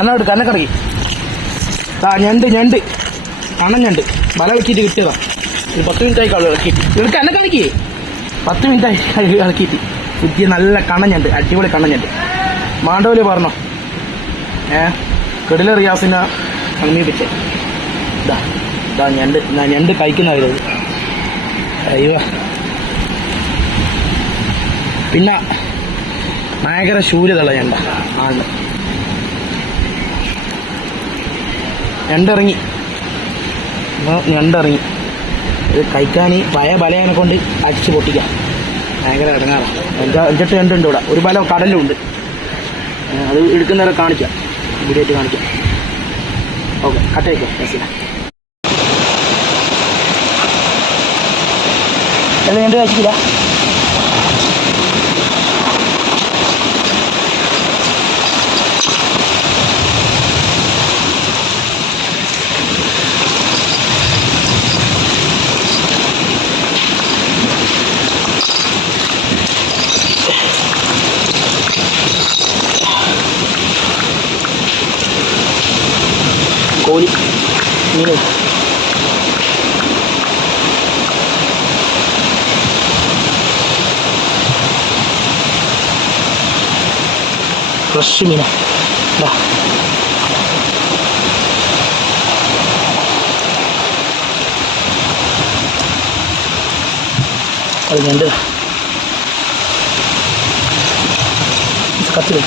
എന്നോട് കണ്ണക്കടക്കി ഞണ്ട് കണഞ്ഞണ്ട് വല വെക്കിയിട്ട് കിട്ടിയതാ. ഒരു 10 മിനിറ്റായി ഇളക്കിയിട്ട് ഇവർക്ക് എന്നെ കളിക്കേ 10 മിനിറ്റായി ഇളക്കിയിട്ട് പുതിയ നല്ല കണഞ്ഞണ്ട്, അടിപൊളി കണഞ്ഞണ്ട്. മാണ്ടവല് പറഞ്ഞോ കെടില റിയാസിനെ സമീപിച്ചേ. ഇതാ ഞണ്ട് കഴിക്കുന്നവരത്. അയ്യോ പിന്നെ ഭയങ്കര ശൂര്യതള്ള ഞണ്ടിറങ്ങി ഇത് കഴിക്കാൻ ബലയനെ കൊണ്ട് അടിച്ച് പൊട്ടിക്കാം. ഭയങ്കര ഇടങ്ങാറാണ്. 5-8 ഞണ്ടുണ്ട് ഇവിടെ. ഒരു ബലം കടലുണ്ട്. അത് എടുക്കുന്നവരെ കാണിക്കാം, വീഡിയോ ആയിട്ട് കാണിക്കാം. ഓക്കെ കട്ടേക്കോ മെസ്സില ഞണ്ട് കഴിച്ചില്ല. കോഴി മീൻ ഫ്രഷ് മീന. അത് ഞണ്ട് കത്തിരി